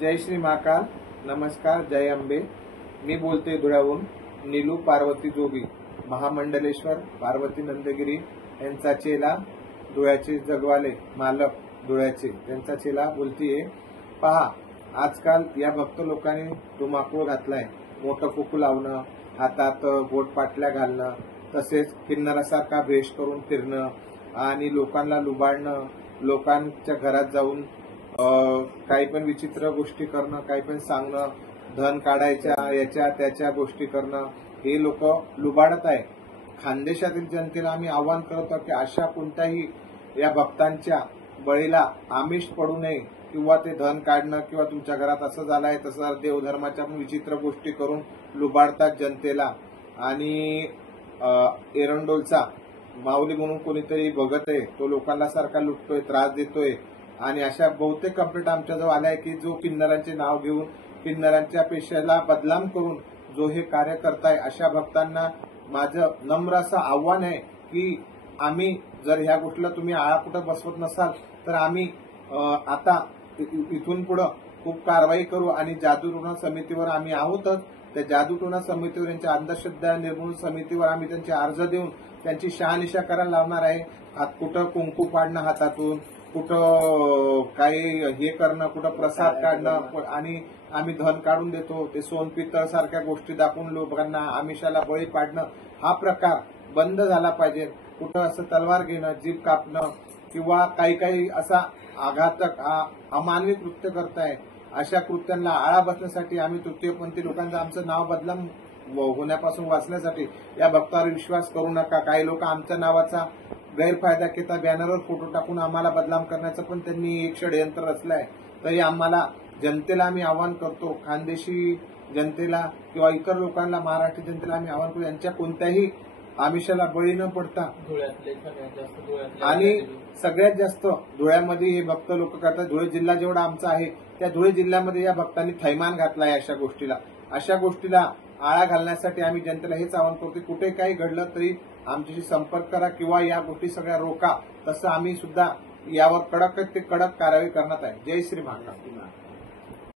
जय श्री महाकाल. नमस्कार. जय अंबे. मी बोलते धुळ्याहून. नीलू पार्वती जोगी, महामंडलेश्वर पार्वती नंदगिरी यांचा चेला, धुळ्याचे जगवाले मालक धुळ्याचे, त्यांचा चेला बोलतीये. पहा, आजकाल या भक्त लोकांनी धुमाकूळ घातलाय. मोठं कुकू लावणं, हातात बोटपाटल्या घालणं, तसेच किन्नरासारखा भेष करून फिरणं आणि लोकांना लुबाडणं, लोकांच्या घरात जाऊन काही पण विचित्र गोष्टी करणं, काही पण सांगणं, धन काढायच्या याच्या त्याच्या गोष्टी करणं, हे लोक लुबाडत आहे. खानदेशातील जनतेला आम्ही आवाहन करतो की अशा कोणत्याही या भक्तांच्या बळीला आमिष पडू नये, किंवा ते धन काढणं किंवा तुमच्या घरात असं झालंय तसं देवधर्माच्या विचित्र गोष्टी करून लुबाडतात जनतेला. आणि एरंडोलचा माऊली म्हणून कोणीतरी बघत आहे, तो लोकांना सारखा लुटतोय, त्रास देतोय. आणि अशा बहुतेक कंप्लेंट आमच्याजवळ आल्या की जो किन्नरांचे नाव घेऊन किन्नरांच्या पेशाला बदनाम करून जो हे कार्य करताय, अशा भक्तांना माझं नम्र असं आव्हान आहे की आम्ही जर ह्या गोष्टीला तुम्ही आळा कुठं बसवत नसाल तर आम्ही आता इथून पुढे खूप कारवाई करू. आणि जादूटोणा समितीवर आम्ही आहोतच. त्या जादूटोणा समितीवर, यांच्या अंधश्रद्धा निर्मूलन समितीवर आम्ही त्यांचे अर्ज देऊन त्यांची शहानिशा करायला लावणार आहे. कुठं कुंकू पाडणं हातातून, कुठं काही हे करणं, कुठं प्रसाद काढणं, आणि आम्ही धन काढून देतो ते सोनपितळ सारख्या गोष्टी दाखवून लोकांना आमिषाला बळी पाडणं, हा प्रकार बंद झाला पाहिजे. कुठं असं तलवार घेणं, जीभ कापणं किंवा काही काही असा आघातक अमानवी कृत्य करताय, अशा कृत्यांना आळा बसण्यासाठी आम्ही तृतीयपंथी लोकांचं आमचं नाव बदनाम होण्यापासून वाचण्यासाठी या भक्तावर विश्वास करू नका. काही लोक आमच्या नावाचा गैरफायदा घेता बॅनरवर फोटो टाकून आम्हाला बदनाम करण्याचं पण त्यांनी एक षडयंत्र रचलंय. तरी आम्हाला जनतेला आम्ही आवाहन करतो, खानदेशी जनतेला किंवा इतर लोकांना, मराठी जनतेला आम्ही आवाहन करतो, यांच्या कोणत्याही आमिषाला बळी न पडता. आणि सगळ्यात जास्त धुळ्यामध्ये हे भक्त लोक करतात. धुळे जिल्हा जेवढा आमचा आहे त्या धुळे जिल्ह्यामध्ये या भक्तांनी थैमान घातलाय अशा गोष्टीला. अशा गोष्टीला आळा घालण्यासाठी आम्ही जनतेला हेच आवाहन करतो, कुठे काही घडलं तरी आमच्याशी संपर्क करा किंवा या गोष्टी सगळ्या रोका. तसं आम्ही सुद्धा यावर कडक ते कडक कारवाई करण्यात आहे. जय श्री महाकाल.